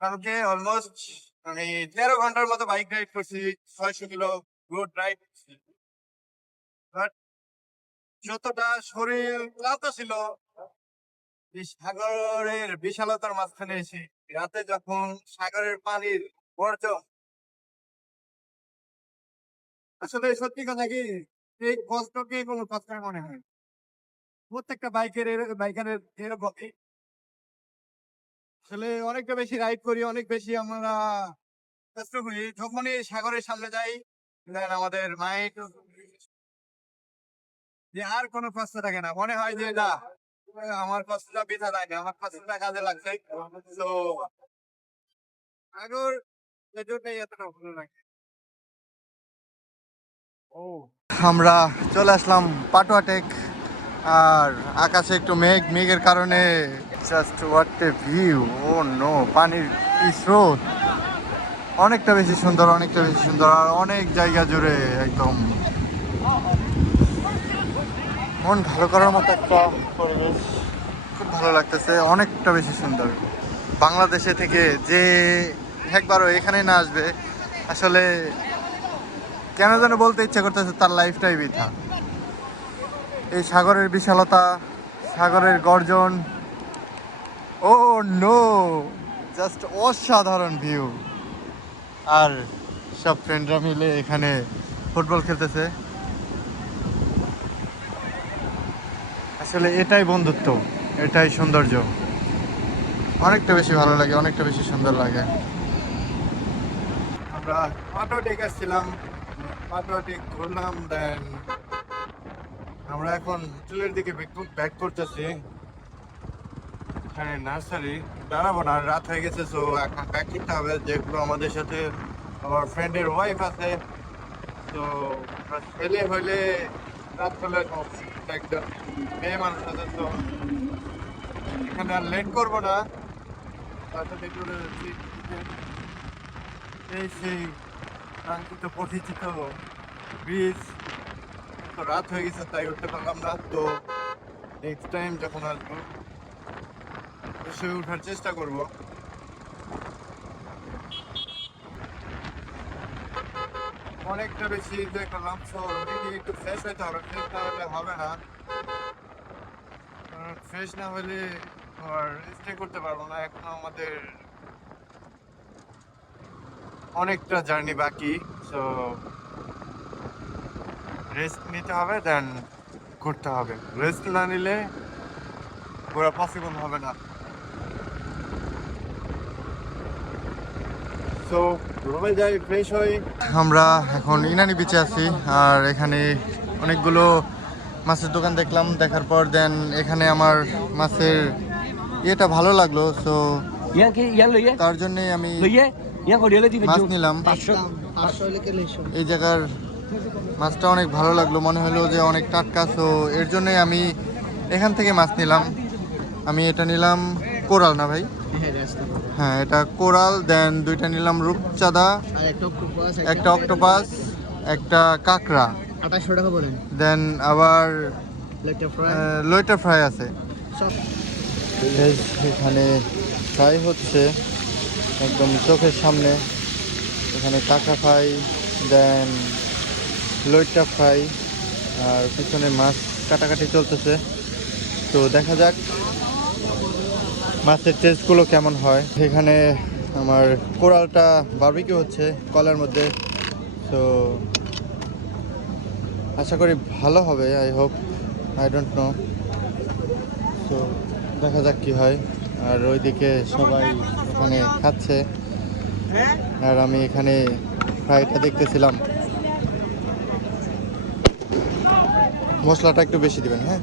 কালকে অলমোস্ট আমি 13 ঘন্টার মতো বাইক রাইড করছি, 600 কিলো রোড রাইড। বাট যতটা শরীর ক্লান্ত ছিল, এই সাগরের বিশালতার মাঝখানে এসে রাতে যখন সাগরের পানির গর্জন, আসলে সত্যি কথা কি, এই কষ্টকে কোনো কষ্ট মনে হয়। প্রত্যেকটা বাইকারের এরকম। আসলে অনেকটা বেশি রাইড করি, অনেক বেশি আমরা কষ্ট করি যখনই সাগরের সামনে যাই। দেন আমাদের মাইন্ড যে আর কোনো কষ্ট থাকে না, মনে হয় যে না, আমার কষ্টটা বৃথা থাকে, আমার কষ্টটা কাজে লাগছে। তো সাগর এজন্যই এতটা ভালো লাগে। আমরা চলে আসলাম পাটুয়া টেক। আর আকাশে একটু মেঘের কারণে just what a view! Oh no, পানির কি স্রোত! অনেকটা বেশি সুন্দর, অনেকটা বেশি সুন্দর। আর অনেক জায়গা জুড়ে একদম মন ভালো করার মতো একটা পরিবেশ। খুব ভালো লাগতেছে, অনেকটা বেশি সুন্দর। বাংলাদেশে থেকে যে একবারও এখানে না আসবে, আসলে কেন যেন বলতে ইচ্ছা করতেছে তার লাইফটাই বৃথা। এই সাগরের বিশালতা, সাগরের গর্জন, ও নো, জাস্ট অসাধারণ ভিউ। আর সব ফ্রেন্ডরা মিলে এখানে ফুটবল খেলতেছে। আসলে এটাই বন্ধুত্ব, এটাই সৌন্দর্য। অনেকটা বেশি ভালো লাগে, অনেকটা বেশি সুন্দর লাগে। আমরা পাটুয়া টেক আসছিলাম, পাটুয়া টেক ঘুরলাম। দেন আমরা এখন হোটেলের দিকে ব্যাক করতেছি। হ্যাঁ, নার্সারি দাঁড়াবো না, রাত হয়ে গেছে। সো এখন ব্যাক করতে হবে, যেগুলো আমাদের সাথে আমার ফ্রেন্ডের ওয়াইফ আছে। তো ছেলে হইলে রাত হলে একজন মেয়ে মানুষ আছে। তো এখানে আর লেট করবো না, তার সাথে চলে যাচ্ছি। এই সেই কাঙ্ক্ষিত পরিচিত ব্রিজ। তো রাত হয়ে গেছে তাই উঠতে পারলাম না। তো নেক্সট টাইম যখন আসবো অবশ্যই উঠার চেষ্টা করব। অনেকটা বেশি এনজয় করলাম। সো একটু ফ্রেশ হতে হবে, ফ্রেশ না হলে হবে না। ফ্রেশ না হলে আর স্টে করতে পারবো না। এখনো আমাদের অনেকটা জার্নি বাকি। সো রেস্ট নিতে হবে, দেন ঘুরতে হবে। রেস্ট না নিলে ঘোরা পসিবল হবে না। সো রুমে যাই, ফ্রেশ হই। আমরা এখন ইনানি বিচে আছি। আর এখানে অনেকগুলো মাছের দোকান দেখলাম, দেখার পর দেন এখানে আমার মাছের ইয়েটা ভালো লাগলো। সো তার জন্যই আমি মাছ নিলাম। এই জায়গার মাছটা অনেক ভালো লাগলো, মনে হলো যে অনেক টাটকা। সো এর জন্যই আমি এখান থেকে মাছ নিলাম। আমি এটা নিলাম কোরাল, না ভাই? হ্যাঁ, এটা কোরাল। দেন দুইটা নিলাম রূপচাঁদা, একটা অক্টোপাস, একটা কাঁকড়া। 2800 টাকা বলেন। দেন আবার ফ্রাই লইটা ফ্রাই আছে। এখানে ফ্রাই হচ্ছে একদম চোখের সামনে। এখানে কাঁকড়া ফ্রাই, দেন লইটা ফ্রাই, আর পিছনে মাছ কাটাকাটি চলতেছে। তো দেখা যাক মাছের টেস্টগুলো কেমন হয়। এখানে আমার কোরালটা বারবিকিউ হচ্ছে কলার মধ্যে। তো আশা করি ভালো হবে, I hope, I don't know. তো দেখা যাক কি হয়। আর ওইদিকে সবাই এখানে খাচ্ছে, আর আমি এখানে ফ্রাইটা দেখতেছিলাম। মশলাটা একটু বেশি দিবেন, হ্যাঁ।